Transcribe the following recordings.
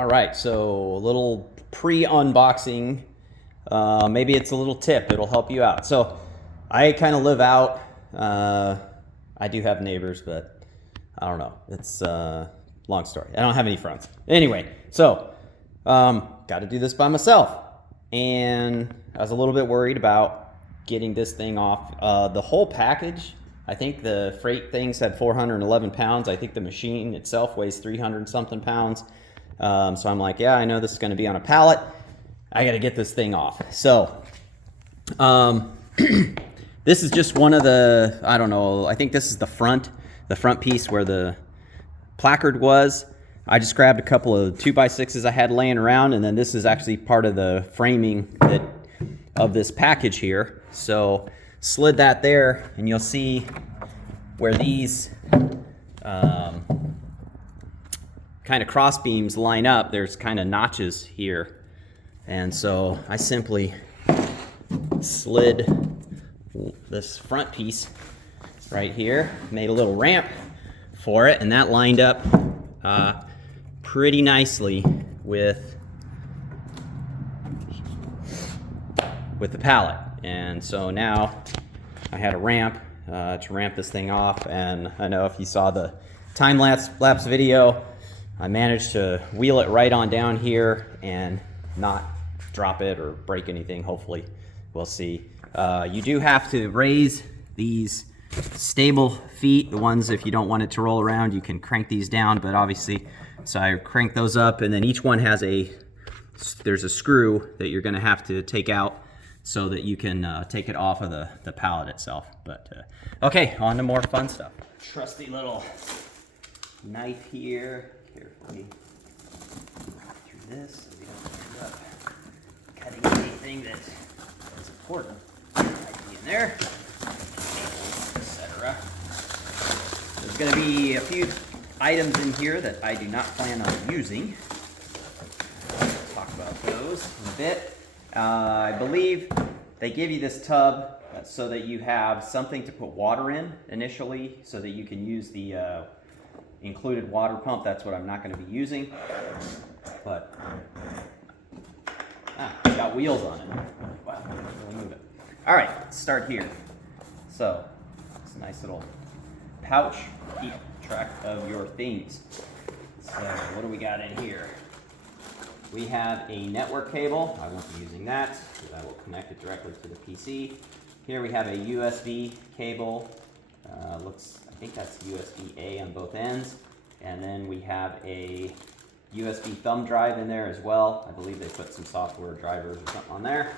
All right, so a little pre-unboxing. Maybe it's a little tip. It'll help you out. So I kind of live out. I do have neighbors, but I don't know. It's a long story. I don't have any friends. Anyway, so got to do this by myself. And I was a little bit worried about getting this thing off. The whole package, I think the freight thing said 411 pounds. I think the machine itself weighs 300 something pounds. So I'm like, yeah, I know this is going to be on a pallet. I got to get this thing off. So this is just one of the, I don't know, I think this is the front piece where the placard was. I just grabbed a couple of 2x6s I had laying around, and then this is actually part of the framing of this package here. So slid that there, and you'll see where these kind of cross beams line up. There's kind of notches here, and so I simply slid this front piece right here, made a little ramp for it, and that lined up pretty nicely with the pallet. And so now I had a ramp to ramp this thing off, and I know if you saw the time-lapse video, I managed to wheel it right on down here and not drop it or break anything. Hopefully, we'll see. You do have to raise these stable feet, the ones if you don't want it to roll around, you can crank these down, but obviously, so I crank those up, and then each one has there's a screw that you're gonna have to take out so that you can take it off of the pallet itself. But okay, on to more fun stuff. Trusty little knife here. Carefully through this so we don't end up cutting anything that is important. Might be in there, etc. There's going to be a few items in here that I do not plan on using. We'll talk about those in a bit. I believe they give you this tub so that you have something to put water in initially, so that you can use the included water pump. That's what I'm not going to be using, but it's got wheels on it. Wow, really move it. All right, let's start here. So it's a nice little pouch. Keep track of your things. So what do we got in here? We have a network cable. I won't be using that because I will connect it directly to the PC. Here we have a USB cable. I think that's USB-A on both ends. And then we have a USB thumb drive in there as well. I believe they put some software drivers or something on there.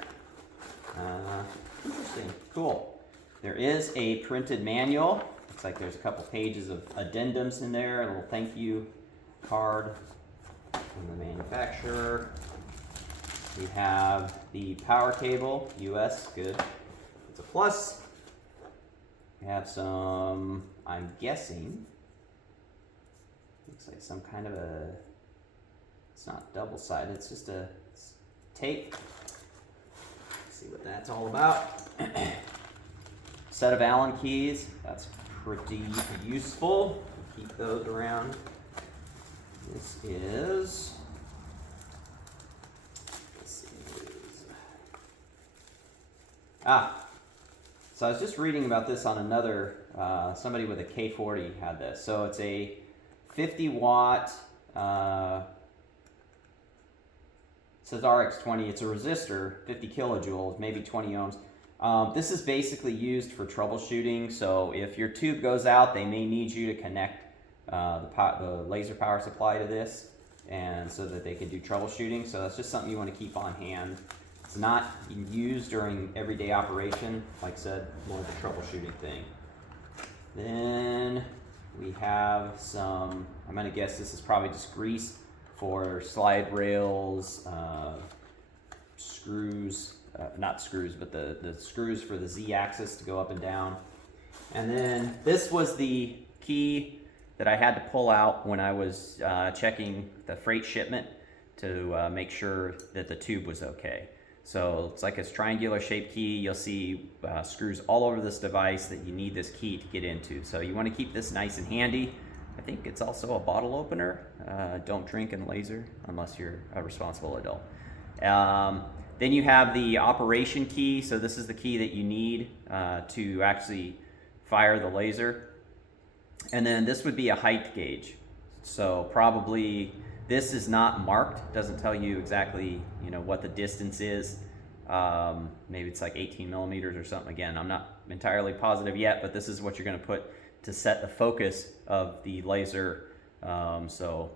Interesting, cool. There is a printed manual. Looks like there's a couple pages of addendums in there, a little thank you card from the manufacturer. We have the power cable, US, good. It's a plus. We have some, I'm guessing, looks like some kind of it's not double-sided, it's just it's tape. Let's see what that's all about. Set of Allen keys, that's pretty useful. Keep those around. This is, let's see, so I was just reading about this on another, somebody with a K40 had this. So it's a 50 watt, it says RX20, it's a resistor, 50 kilojoules, maybe 20 ohms. This is basically used for troubleshooting. So if your tube goes out, they may need you to connect the laser power supply to this, and so that they can do troubleshooting. So that's just something you want to keep on hand. It's not used during everyday operation, like I said, more of a troubleshooting thing. Then we have some, I'm going to guess this is probably just grease for slide rails, screws, not screws, but the screws for the Z-axis to go up and down. And then this was the key that I had to pull out when I was checking the freight shipment to make sure that the tube was okay. So it's like a triangular shaped key. You'll see screws all over this device that you need this key to get into. So you want to keep this nice and handy. think it's also a bottle opener. Don't drink and laser unless you're a responsible adult. Then you have the operation key. So this is the key that you need to actually fire the laser. And then this would be a height gauge. So probably this is not marked, doesn't tell you exactly, you know, what the distance is. Maybe it's like 18 millimeters or something. Again, I'm not entirely positive yet, but this is what you're going to put to set the focus of the laser. So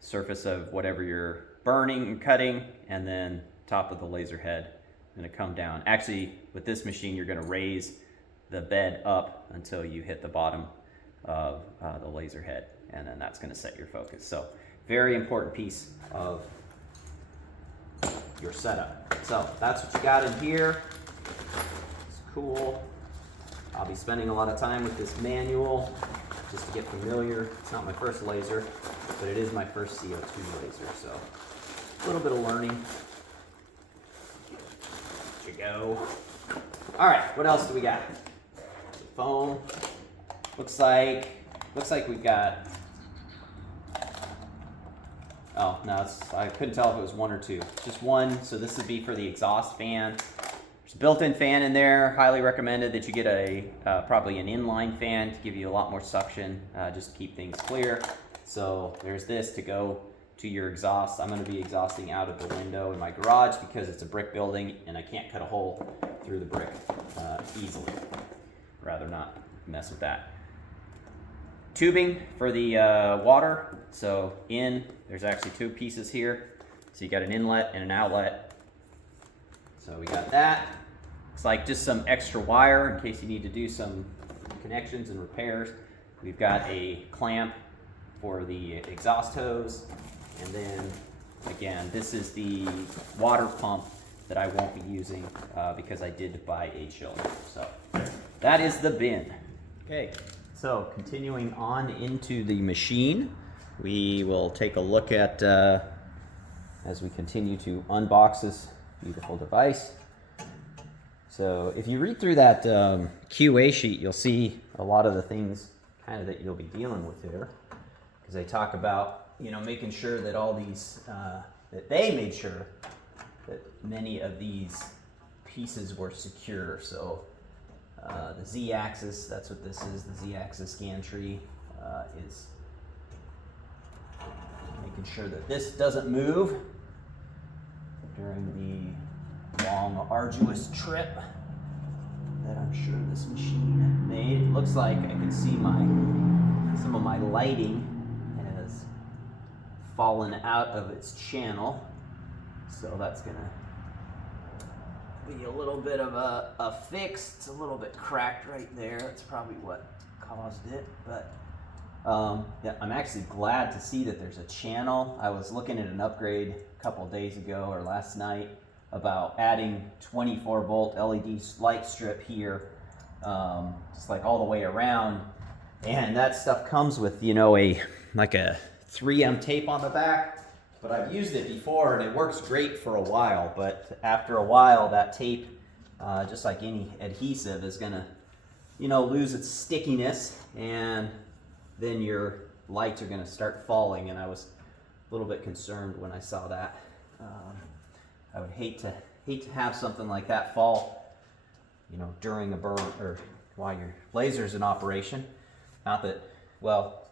surface of whatever you're burning and cutting, and then top of the laser head going to come down. Actually, with this machine, you're going to raise the bed up until you hit the bottom of the laser head, and then that's going to set your focus. So very important piece of your setup. So that's what you got in here. It's cool. I'll be spending a lot of time with this manual just to get familiar. It's not my first laser, but it is my first CO2 laser, so a little bit of learning. There you go. All right, what else do we got? Foam. Looks like we've got. Oh no, I couldn't tell if it was one or two. Just one. So this would be for the exhaust fan. There's a built-in fan in there. Highly recommended that you get a probably an inline fan to give you a lot more suction, just to keep things clear. So there's this to go to your exhaust. I'm going to be exhausting out of the window in my garage because it's a brick building and I can't cut a hole through the brick easily. Rather not mess with that. Tubing for the water. So there's actually two pieces here. So you got an inlet and an outlet. So we got that. It's like just some extra wire in case you need to do some connections and repairs. We've got a clamp for the exhaust hose. And then again, this is the water pump that I won't be using because I did buy a chiller. So that is the bin. Okay. So continuing on into the machine, we will take a look at, as we continue to unbox this beautiful device. So if you read through that QA sheet, you'll see a lot of the things kind of that you'll be dealing with here. Because they talk about, you know, making sure that all these, that they made sure that many of these pieces were secure. So the Z-axis, that's what this is. The Z-axis gantry is making sure that this doesn't move during the long, arduous trip that I'm sure this machine made. It looks like I can see some of my lighting has fallen out of its channel, so that's gonna be a little bit of a fix. It's a little bit cracked right there. That's probably what caused it. But yeah, I'm actually glad to see that there's a channel. I was looking at an upgrade a couple of days ago or last night about adding 24 volt LED light strip here, just like all the way around. And that stuff comes with, you know, like a 3M tape on the back. But I've used it before and it works great for a while, but after a while that tape, just like any adhesive, is gonna, you know, lose its stickiness, and then your lights are gonna start falling, and I was a little bit concerned when I saw that. I would hate to have something like that fall, you know, during a burn or while your laser's in operation. Not that, well,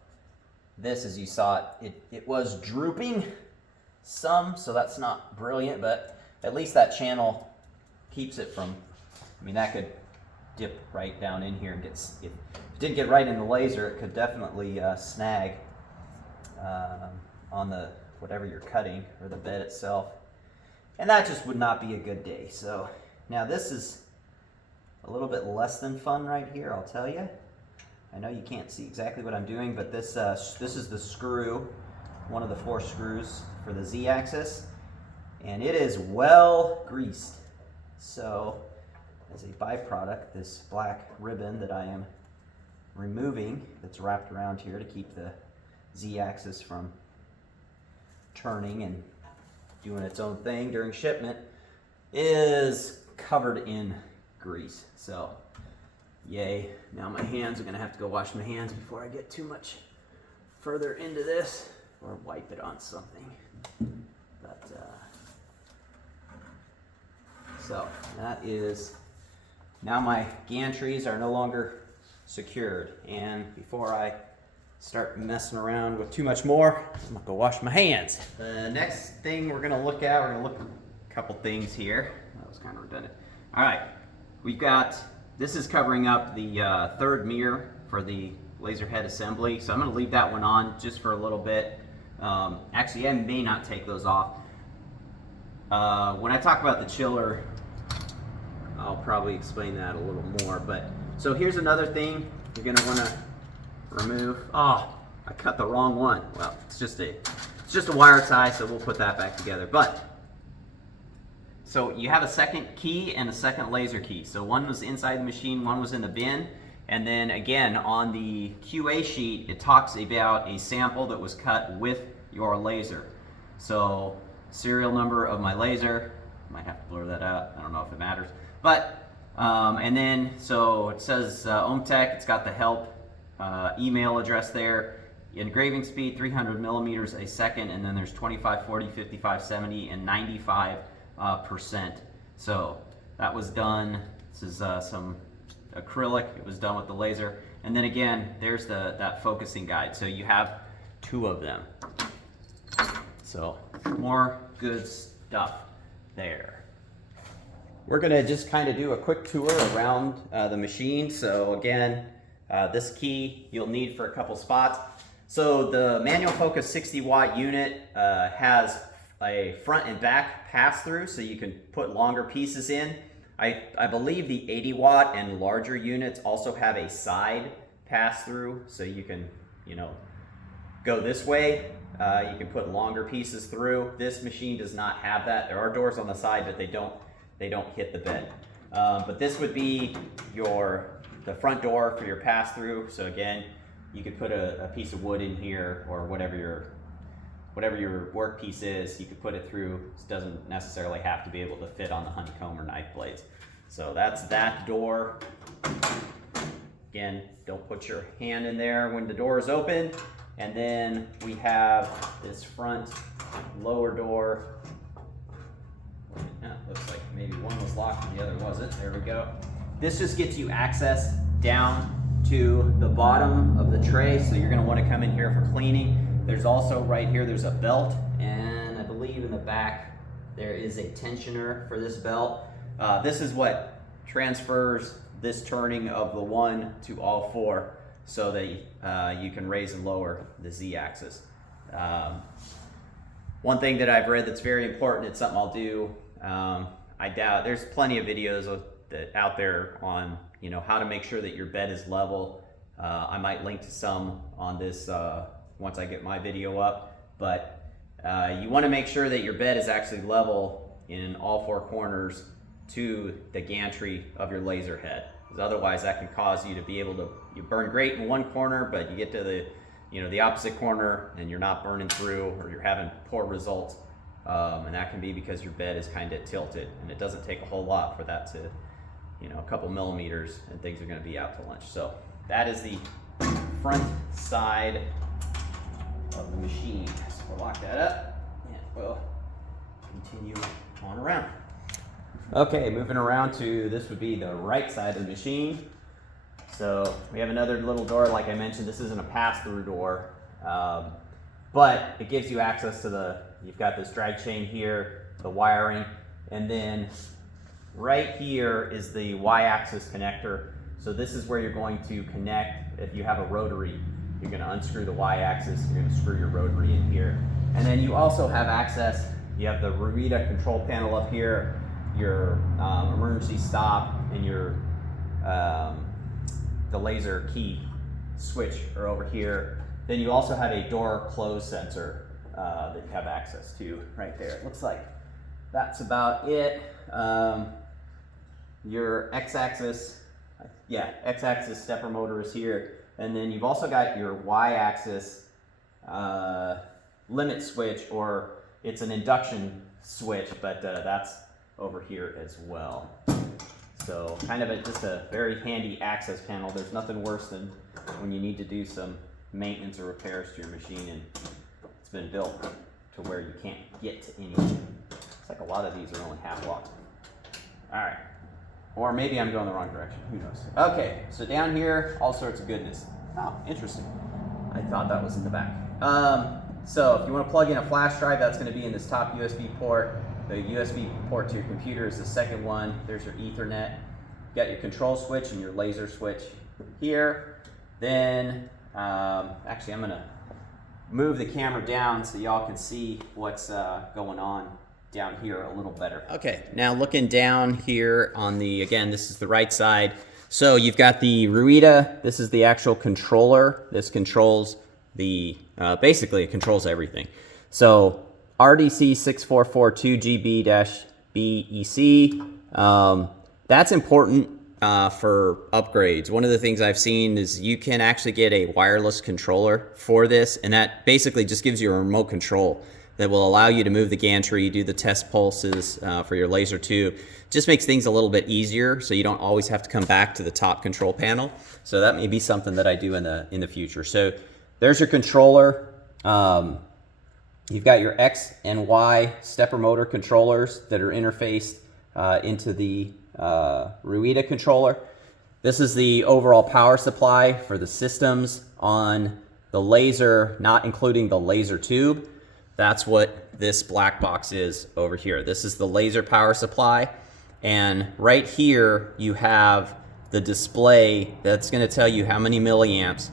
this, as you saw it was drooping some, so that's not brilliant, but at least that channel keeps it from, I mean, that could dip right down in here and if it didn't get right in the laser, it could definitely snag on the whatever you're cutting or the bed itself, and that just would not be a good day. So now this is a little bit less than fun right here, I'll tell you. I know you can't see exactly what I'm doing, but this is the screw, one of the 4 screws for the Z-axis, and it is well greased. So as a byproduct, this black ribbon that I am removing, that's wrapped around here to keep the Z-axis from turning and doing its own thing during shipment, is covered in grease. So yay. Now my hands are gonna have to go wash my hands before I get too much further into this or wipe it on something. But so that is, now my gantries are no longer secured. And before I start messing around with too much more, I'm gonna go wash my hands. The next thing we're gonna look at, a couple things here. That was kind of redundant. All right, we've got, this is covering up the third mirror for the laser head assembly. So I'm gonna leave that one on just for a little bit. Actually, I may not take those off. When I talk about the chiller, I'll probably explain that a little more. But so here's another thing you're gonna wanna remove. Oh, I cut the wrong one. Well, it's just a wire tie, so we'll put that back together. But so you have a second key and a second laser key. So one was inside the machine, one was in the bin. And then again, on the QA sheet, it talks about a sample that was cut with your laser. So serial number of my laser, might have to blur that out, I don't know if it matters. But, and then, so it says omtech, it's got the help email address there. Engraving speed, 300 millimeters a second, and then there's 25, 40, 55, 70, and 95%. So that was done, this is some acrylic, it was done with the laser. And then again, there's that focusing guide. So you have two of them. So more good stuff there. We're gonna just kind of do a quick tour around the machine. So again, this key you'll need for a couple spots. So the manual focus 60 watt unit has a front and back pass through, so you can put longer pieces in. I believe the 80 watt and larger units also have a side pass through, so you can, go this way. You can put longer pieces through. This machine does not have that. There are doors on the side, but they don't hit the bed. But this would be the front door for your pass through. So again, you could put a piece of wood in here, or whatever your work piece is, you could put it through. It doesn't necessarily have to be able to fit on the honeycomb or knife blades. So that's that door. Again, don't put your hand in there when the door is open. And then we have this front lower door. Looks like maybe one was locked and the other wasn't. There we go. This just gets you access down to the bottom of the tray. So you're gonna wanna come in here for cleaning. There's also right here, there's a belt, and I believe in the back there is a tensioner for this belt. This is what transfers this turning of the 1 to all 4, so that you can raise and lower the Z-axis. One thing that I've read that's very important, it's something I'll do, I doubt, there's plenty of videos out there on how to make sure that your bed is level. I might link to some on this once I get my video up, but you want to make sure that your bed is actually level in all 4 corners to the gantry of your laser head, because otherwise that can cause you to be able to, you burn great in one corner, but you get to the opposite corner and you're not burning through, or you're having poor results, and that can be because your bed is kind of tilted, and it doesn't take a whole lot for that to, a couple millimeters, and things are going to be out to lunch. So that is the front side of the machine. So we'll lock that up and we'll continue on around. Okay, moving around to, this would be the right side of the machine. So we have another little door, like I mentioned. This isn't a pass-through door, but it gives you access to you've got this drag chain here, the wiring, and then right here is the Y-axis connector. So this is where you're going to connect. If you have a rotary, you're going to unscrew the Y-axis, you're going to screw your rotary in here. And then you also have access, you have the Revita control panel up here, your emergency stop, and your the laser key switch are over here. Then you also have a door close sensor that you have access to right there. It looks like that's about it. Your X-axis, X-axis stepper motor is here. And then you've also got your Y-axis limit switch, or it's an induction switch, but that's over here as well. So kind of just a very handy access panel. There's nothing worse than when you need to do some maintenance or repairs to your machine and it's been built to where you can't get to anything. It's like a lot of these are only half locked. All right. Or maybe I'm going the wrong direction. Who knows? Okay, so down here, all sorts of goodness. Oh, interesting. I thought that was in the back. So if you want to plug in a flash drive, that's going to be in this top USB port. The USB port to your computer is the second one. There's your Ethernet. You got your control switch and your laser switch here. Then, actually, I'm going to move the camera down so y'all can see what's going on down here a little better. Okay, now looking down here on the, again, this is the right side. So you've got the Ruida. This is the actual controller. This controls the, basically it controls everything. So RDC 6442GB-BEC. That's important for upgrades. One of the things I've seen is you can actually get a wireless controller for this, and that basically just gives you a remote control that will allow you to move the gantry, do the test pulses for your laser tube. Just makes things a little bit easier so you don't always have to come back to the top control panel. So that may be something that I do in the future. So there's your controller. You've got your X and Y stepper motor controllers that are interfaced into the Ruida controller. This is the overall power supply for the systems on the laser, not including the laser tube. That's what this black box is over here. This is the laser power supply. And right here, you have the display that's going to tell you how many milliamps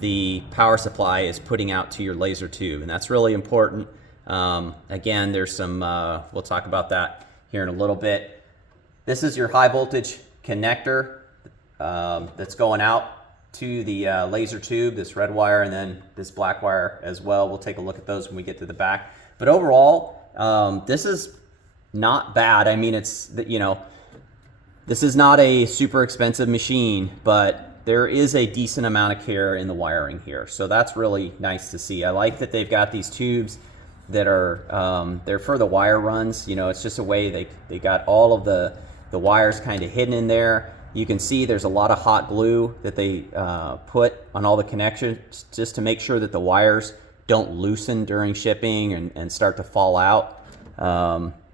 the power supply is putting out to your laser tube. And that's really important. Again, there's some, we'll talk about that here in a little bit. This is your high voltage connector that's going out to the laser tube, this red wire, and then this black wire as well. We'll take a look at those when we get to the back. But overall, this is not bad. I mean, it's, you know, this is not a super expensive machine, but there is a decent amount of care in the wiring here. So that's really nice to see. I like that they've got these tubes that are, they're for the wire runs. You know, it's just a way they got all of the wires kind of hidden in there. You can see there's a lot of hot glue that they put on all the connections just to make sure that the wires don't loosen during shipping and start to fall out.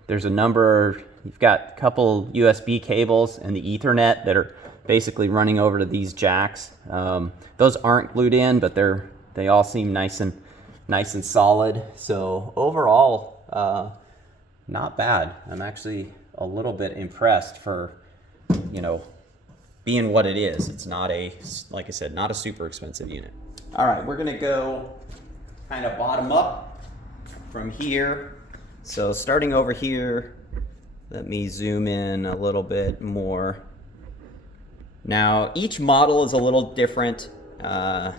There's a number, you've got a couple USB cables and the Ethernet that are basically running over to these jacks. Those aren't glued in, but they all seem nice and solid. So overall, not bad. I'm actually a little bit impressed for, you know, being what it is. It's not a, like I said, not a super expensive unit. All right, we're gonna go kind of bottom up from here. So starting over here, let me zoom in a little bit more. Now, each model is a little different. Let's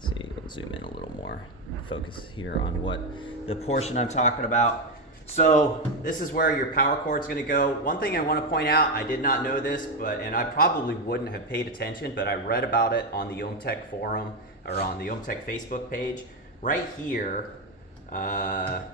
see, I'll zoom in a little more. Focus here on what the portion I'm talking about. So this is where your power cord is going to go. One thing I want to point out, I did not know this, and I probably wouldn't have paid attention, but I read about it on the omtech forum or on the omtech Facebook page. Right here, I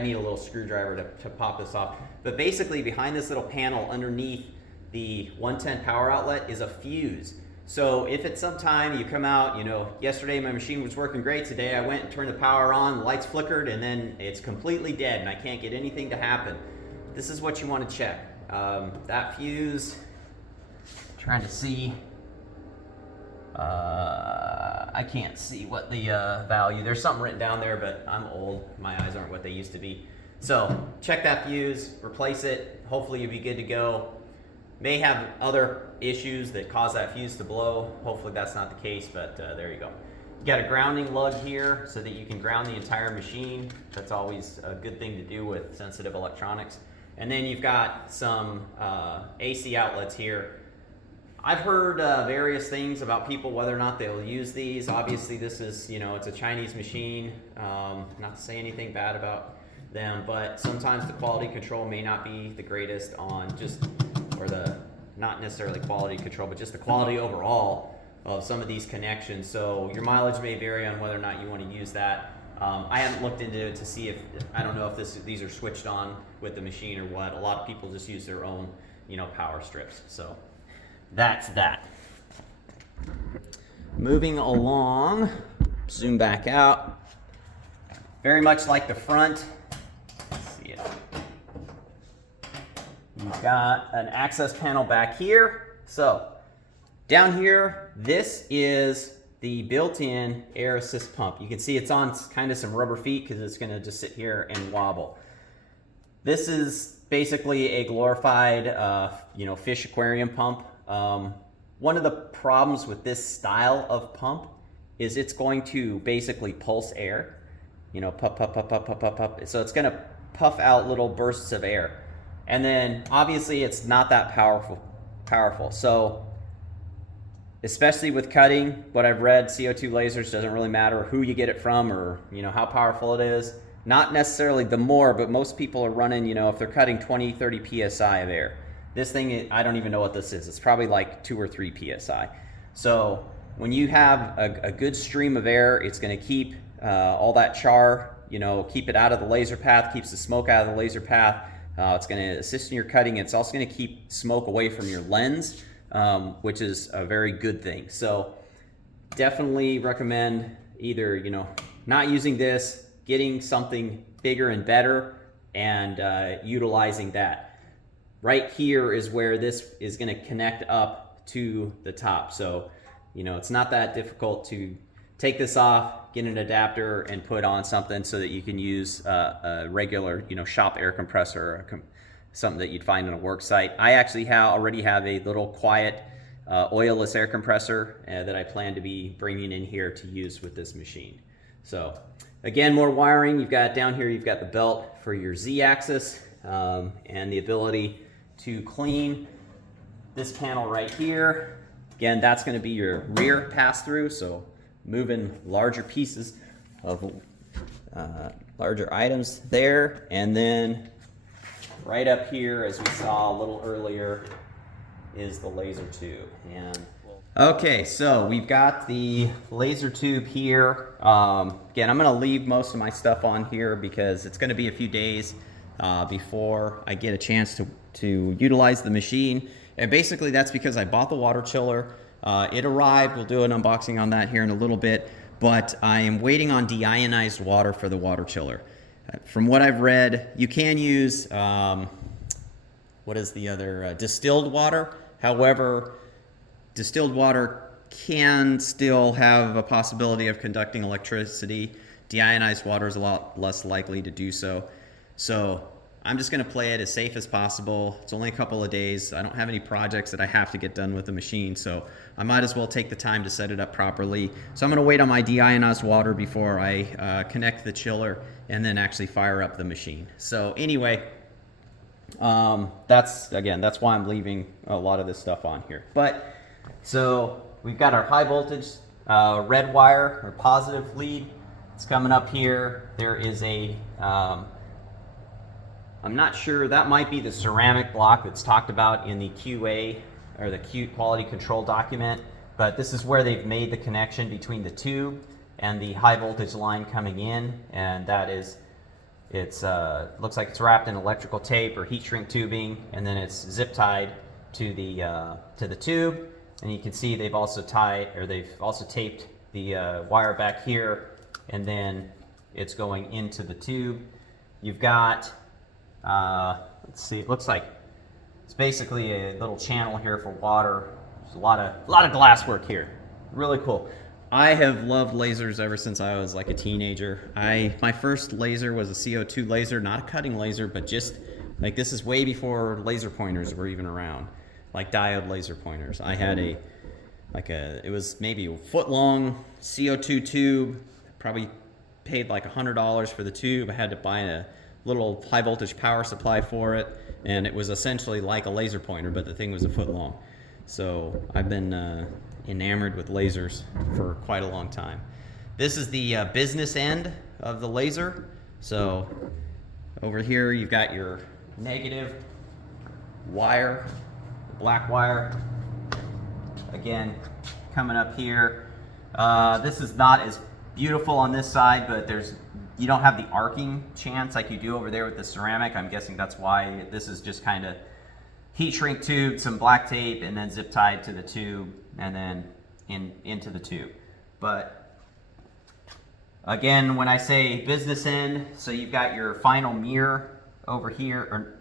need a little screwdriver to pop this off. But basically behind this little panel underneath the 110 power outlet is a fuse. So if at some time you come out, you know, yesterday my machine was working great, today I went and turned the power on, the lights flickered, and then it's completely dead and I can't get anything to happen. This is what you want to check. That fuse, trying to see, I can't see what the value, there's something written down there, but I'm old, my eyes aren't what they used to be. So check that fuse, replace it, hopefully you'll be good to go. May have other issues that cause that fuse to blow. Hopefully that's not the case, but there you go. You got a grounding lug here so that you can ground the entire machine. That's always a good thing to do with sensitive electronics. And then you've got some AC outlets here. I've heard various things about people, whether or not they'll use these. Obviously this is, you know, it's a Chinese machine. Not to say anything bad about them, but sometimes the quality control may not be the greatest on just, or the, not necessarily quality control, but just the quality overall of some of these connections. So your mileage may vary on whether or not you want to use that. I haven't looked into it to see if, I don't know if these are switched on with the machine or what. A lot of people just use their own, you know, power strips. So that's that. moving along, zoom back out. Very much like the front. Let's see it. You've got an access panel back here. So down here, this is the built-in air assist pump. You can see it's on kind of some rubber feet because it's going to just sit here and wobble. This is basically a glorified, fish aquarium pump. One of the problems with this style of pump is it's going to basically pulse air. Puff, puff, puff, puff, puff, puff, puff. So it's going to puff out little bursts of air. And then obviously it's not that powerful. So especially with cutting, what I've read, CO2 lasers, doesn't really matter who you get it from or how powerful it is. Not necessarily the more, but most people are running, if they're cutting 20, 30 PSI of air. This thing, I don't even know what this is. It's probably like 2 or 3 PSI. So when you have a good stream of air, it's gonna keep all that char, keep it out of the laser path, keeps the smoke out of the laser path. It's gonna assist in your cutting. It's also gonna keep smoke away from your lens, which is a very good thing. So definitely recommend either, not using this, getting something bigger and better, and utilizing that. Right here is where this is going to connect up to the top. So, it's not that difficult to take this off, get an adapter, and put on something so that you can use a regular, shop air compressor, or something that you'd find on a work site. I actually already have a little quiet oilless air compressor that I plan to be bringing in here to use with this machine. So again, more wiring. You've got down here, you've got the belt for your Z-axis and the ability to clean this panel right here. Again, that's going to be your rear pass-through, so moving larger pieces of larger items there. And then right up here, as we saw a little earlier, is the laser tube. And okay, so we've got the laser tube here. Again, I'm going to leave most of my stuff on here because it's going to be a few days before I get a chance to utilize the machine. And basically that's because I bought the water chiller. It arrived. We'll do an unboxing on that here in a little bit, but I am waiting on deionized water for the water chiller. From what I've read, you can use, what is the other, distilled water. However, distilled water can still have a possibility of conducting electricity. Deionized water is a lot less likely to do so. So I'm just going to play it as safe as possible. It's only a couple of days. I don't have any projects that I have to get done with the machine, so I might as well take the time to set it up properly. So I'm going to wait on my deionized water before I connect the chiller and then actually fire up the machine. So anyway, that's why I'm leaving a lot of this stuff on here. But so we've got our high voltage red wire or positive lead. It's coming up here. There is a I'm not sure, that might be the ceramic block that's talked about in the QA or the quality control document, but this is where they've made the connection between the tube and the high voltage line coming in, and that is, looks like it's wrapped in electrical tape or heat shrink tubing, and then it's zip tied to the tube. And you can see they've also taped the wire back here, and then it's going into the tube. You've got let's see, it looks like it's basically a little channel here for water. There's a lot of glass work here. Really cool. I have loved lasers ever since I was like a teenager. My first laser was a CO2 laser, not a cutting laser, but just like, this is way before laser pointers were even around, like diode laser pointers. I had it was maybe a foot long CO2 tube. Probably paid like $100 for the tube. I had to buy a little high voltage power supply for it, and it was essentially like a laser pointer, but the thing was a foot long. So I've been enamored with lasers for quite a long time. This is the business end of the laser. So over here you've got your negative wire, black wire. Again, coming up here. This is not as beautiful on this side, but you don't have the arcing chance like you do over there with the ceramic. I'm guessing that's why this is just kind of heat shrink tube, some black tape, and then zip tied to the tube, and then into the tube. But again, when I say business end, so you've got your final mirror over here, or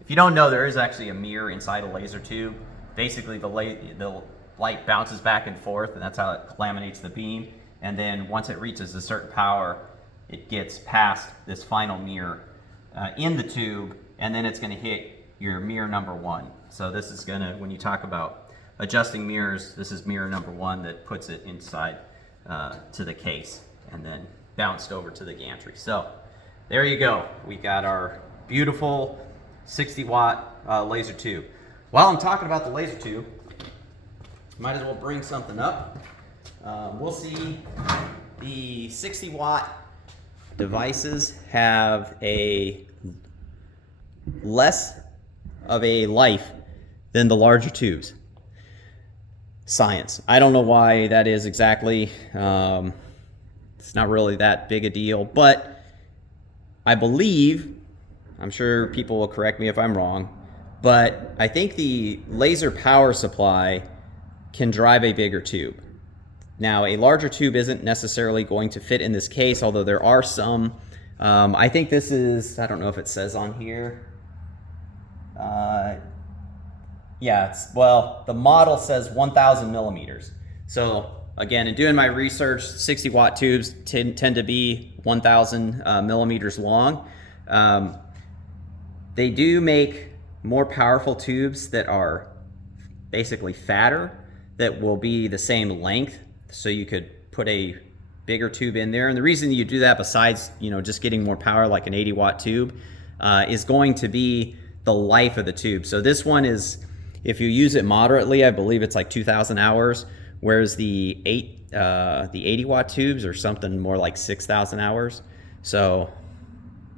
if you don't know, there is actually a mirror inside a laser tube. Basically, the light bounces back and forth, and that's how it laminates the beam. And then once it reaches a certain power, it gets past this final mirror in the tube, and then it's going to hit your mirror number 1. So this is going to, when you talk about adjusting mirrors, this is mirror number 1 that puts it inside to the case and then bounced over to the gantry. So there you go. We got our beautiful 60-watt laser tube. While I'm talking about the laser tube, might as well bring something up. We'll see the 60-watt devices have a less of a life than the larger tubes. Science. I don't know why that is exactly. It's not really that big a deal, but I believe, I'm sure people will correct me if I'm wrong, but I think the laser power supply can drive a bigger tube. Now, a larger tube isn't necessarily going to fit in this case, although there are some. I think this is, I don't know if it says on here. Yeah, well, the model says 1,000 millimeters. So again, in doing my research, 60-watt tubes tend to be 1,000 millimeters long. They do make more powerful tubes that are basically fatter, that will be the same length. So you could put a bigger tube in there. And the reason you do that, besides just getting more power like an 80-watt tube, is going to be the life of the tube. So this one is, if you use it moderately, I believe it's like 2,000 hours, whereas the 80-watt tubes are something more like 6,000 hours. So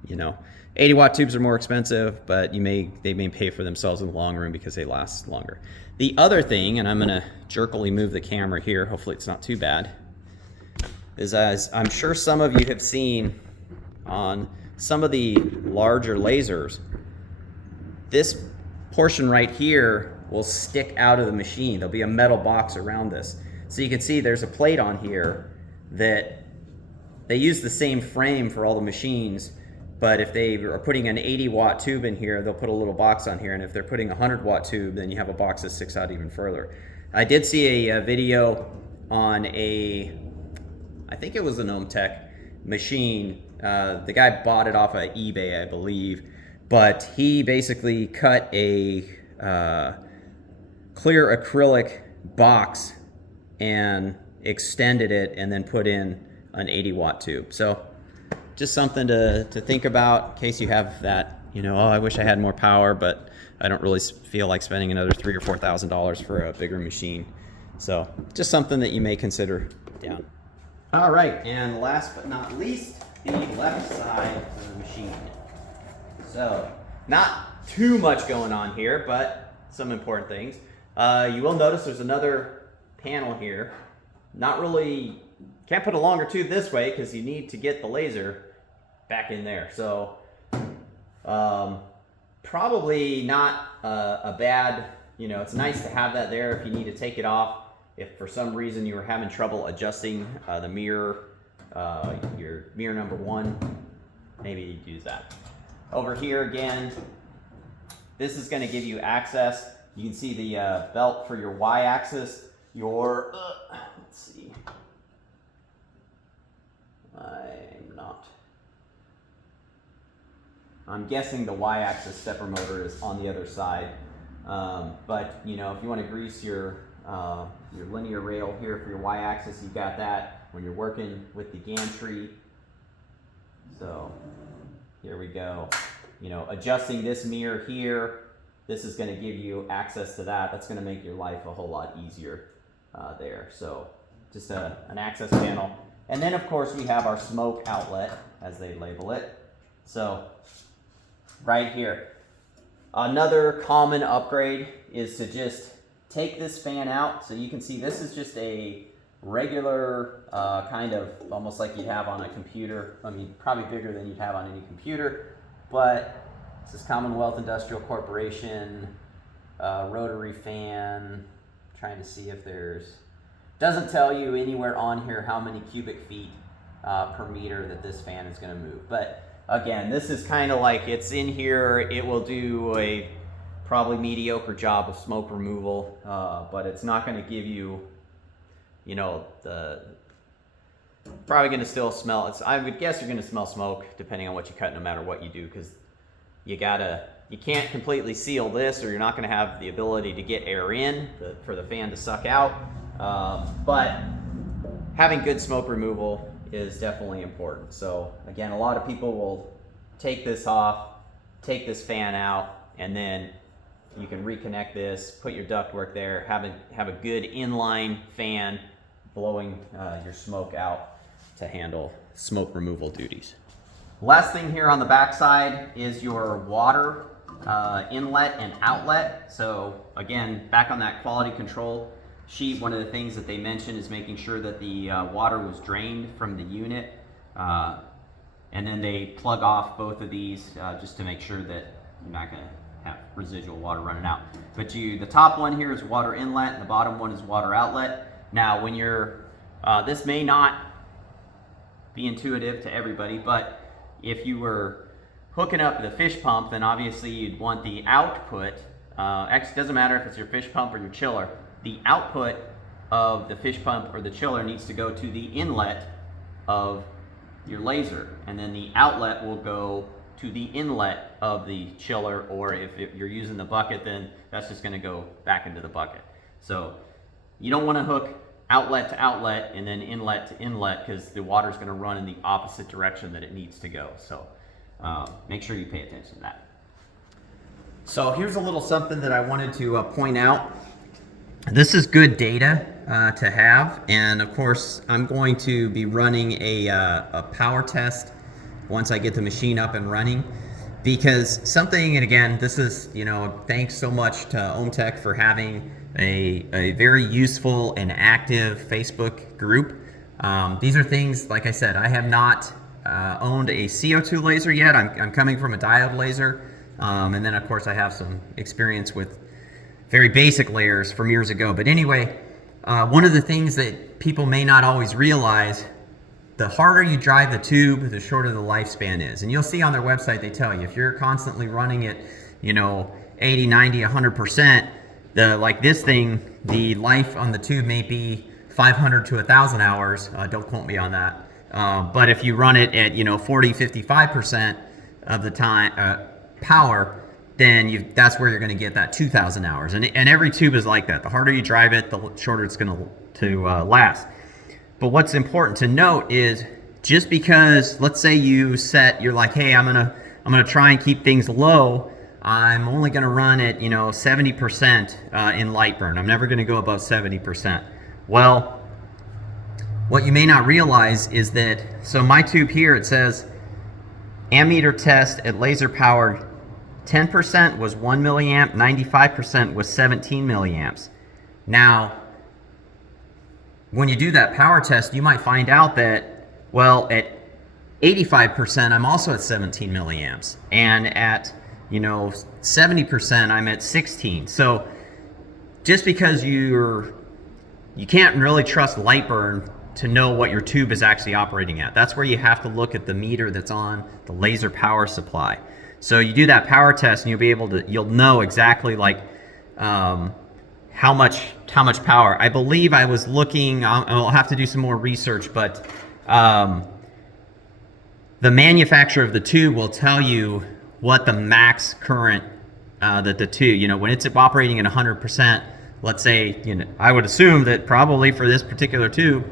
80-watt tubes are more expensive, but they may pay for themselves in the long run because they last longer. The other thing, and I'm gonna jerkily move the camera here, hopefully it's not too bad, is, as I'm sure some of you have seen on some of the larger lasers, this portion right here will stick out of the machine. There'll be a metal box around this. So you can see there's a plate on here that they use the same frame for all the machines, but if they are putting an 80-watt tube in here, they'll put a little box on here, and if they're putting a 100-watt tube, then you have a box that sticks out even further. I did see a video on I think it was an omtech machine. The guy bought it off of eBay, I believe, but he basically cut a clear acrylic box and extended it and then put in an 80-watt tube. So just something to think about in case you have that, oh, I wish I had more power, but I don't really feel like spending another $3,000 or $4,000 for a bigger machine. So just something that you may consider down. All right, and last but not least, the left side of the machine. So not too much going on here, but some important things. You will notice there's another panel here. Not really, can't put a longer tube this way because you need to get the laser back in there. So probably not a bad, it's nice to have that there if you need to take it off. If for some reason you were having trouble adjusting the mirror, your mirror number 1, maybe you'd use that. Over here again, this is going to give you access. You can see the belt for your Y-axis, your, let's see, I'm guessing the Y-axis stepper motor is on the other side. But if you want to grease your linear rail here for your Y-axis, you got that when you're working with the gantry. So here we go. Adjusting this mirror here, this is going to give you access to that. That's going to make your life a whole lot easier there. So just an access panel. And then of course we have our smoke outlet, as they label it. So right here, another common upgrade is to just take this fan out. So you can see this is just a regular kind of almost like you'd have on a computer. I mean, probably bigger than you'd have on any computer, but this is Commonwealth Industrial Corporation rotary fan. Trying to see if there's, Doesn't tell you anywhere on here how many cubic feet per meter that this fan is going to move. But again, this is kind of like, it's in here, it will do a probably mediocre job of smoke removal, but it's not going to give you, you know, probably going to still smell. I would guess you're going to smell smoke depending on what you cut, no matter what you do, because you can't completely seal this, or you're not going to have the ability to get air in for the fan to suck out. But having good smoke removal is definitely important. So again, a lot of people will take this off, take this fan out, and then you can reconnect this, put your ductwork there, have a good inline fan blowing your smoke out to handle smoke removal duties. Last thing here on the back side is your water inlet and outlet. So again, back on that quality control sheet, one of the things that they mentioned is making sure that the water was drained from the unit. And then they plug off both of these just to make sure that you're not going to have residual water running out. But the top one here is water inlet, and the bottom one is water outlet. Now, when you're, this may not be intuitive to everybody, but if you were hooking up the fish pump, then obviously you'd want the output, actually it doesn't matter if it's your fish pump or your chiller, the output of the fish pump or the chiller needs to go to the inlet of your laser, and then the outlet will go to the inlet of the chiller, or if you're using the bucket, then that's just going to go back into the bucket. So you don't want to hook outlet to outlet and then inlet to inlet, because the water is going to run in the opposite direction that it needs to go. So make sure you pay attention to that. So here's a little something that I wanted to point out. This is good data to have, and of course I'm going to be running a power test once I get the machine up and running, because something, and again, this is, you know, thanks so much to OMTech for having a very useful and active Facebook group. These are things, like I said, I have not owned a CO2 laser yet. I'm coming from a diode laser, and then of course I have some experience with very basic layers from years ago. But anyway, one of the things that people may not always realize, the harder you drive the tube, the shorter the lifespan is. And you'll see on their website, they tell you, if you're constantly running it, you know, 80, 90, 100%, like this thing, the life on the tube may be 500 to 1,000 hours. Don't quote me on that. But if you run it at, you know, 40, 55% of the time power, then that's where you're going to get that 2,000 hours. And every tube is like that. The harder you drive it, the shorter it's going to last. But what's important to note is, just because, let's say you're like, hey, I'm gonna try and keep things low. I'm only gonna run at, you know, 70% in light burn. I'm never gonna go above 70%. Well, what you may not realize is that, so my tube here, it says ammeter test at laser powered 10% was 1 milliamp, 95% was 17 milliamps. Now, when you do that power test, you might find out that, well, at 85%, I'm also at 17 milliamps. And at, you know, 70%, I'm at 16. So just because you can't really trust light burn to know what your tube is actually operating at. That's where you have to look at the meter that's on the laser power supply. So you do that power test and you'll know exactly, like, how much power. I believe I was looking, I'll have to do some more research, but the manufacturer of the tube will tell you what the max current that the tube, you know, when it's operating at 100%, let's say, you know, I would assume that probably for this particular tube,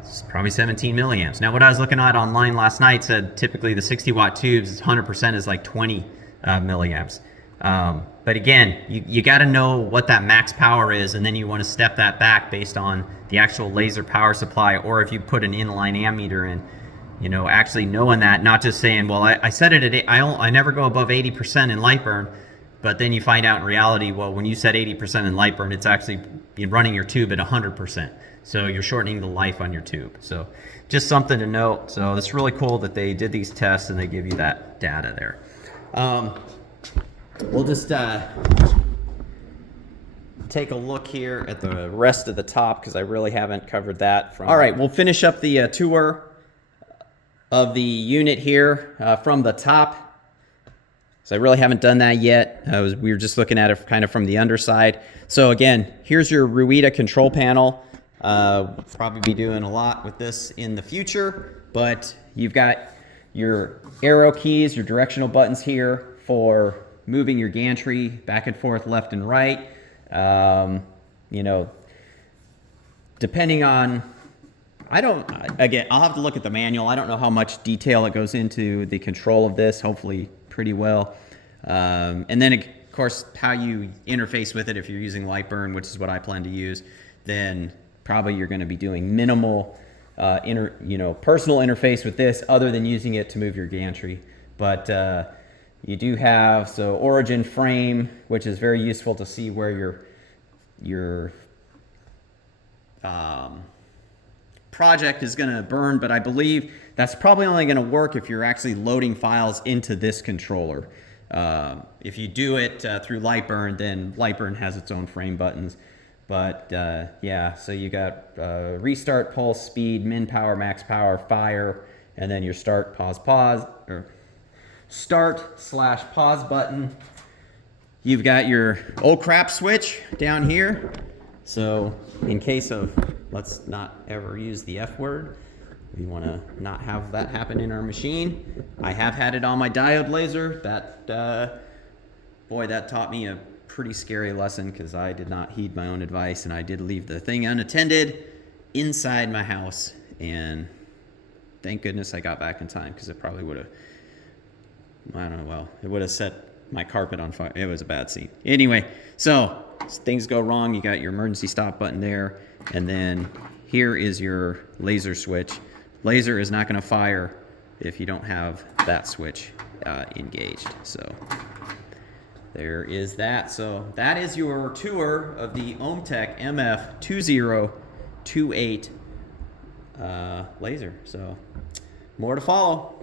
it's probably 17 milliamps. Now, what I was looking at online last night said typically the 60 watt tubes, 100% is like 20 milliamps. But again, you got to know what that max power is, and then you want to step that back based on the actual laser power supply, or if you put an inline ammeter in, you know, actually knowing that, not just saying, well, I set it at, I never go above 80% in light burn, but then you find out in reality, well, when you set 80% in light burn, it's actually, you're running your tube at 100%. So you're shortening the life on your tube. So just something to note. So it's really cool that they did these tests and they give you that data there. We'll just take a look here at the rest of the top because I really haven't covered that. All right, we'll finish up the tour of the unit here from the top. So I really haven't done that yet. We were just looking at it kind of from the underside. So again, here's your Ruida control panel. Probably be doing a lot with this in the future, but you've got your arrow keys, your directional buttons here for moving your gantry back and forth, left and right. You know, depending on, again, I'll have to look at the manual. I don't know how much detail it goes into the control of this, hopefully pretty well. And then, of course, how you interface with it. If you're using Lightburn, which is what I plan to use, then probably you're going to be doing minimal personal interface with this other than using it to move your gantry. But you do have, origin frame, which is very useful to see where your project is going to burn, but I believe that's probably only going to work if you're actually loading files into this controller. If you do it through Lightburn, then Lightburn has its own frame buttons. But yeah, so you got restart, pulse, speed, min power, max power, fire, and then your start, pause, or start/pause button. You've got your oh crap switch down here. So in case of, let's not ever use the F word. We want to not have that happen in our machine. I have had it on my diode laser. Boy, that taught me a pretty scary lesson because I did not heed my own advice and I did leave the thing unattended inside my house. And thank goodness I got back in time because it probably would have, I don't know, well, it would have set my carpet on fire. It was a bad scene. Anyway, so things go wrong. You got your emergency stop button there. And then here is your laser switch. Laser is not going to fire if you don't have that switch engaged. So there is that. So that is your tour of the omtech MF2028 laser. So more to follow.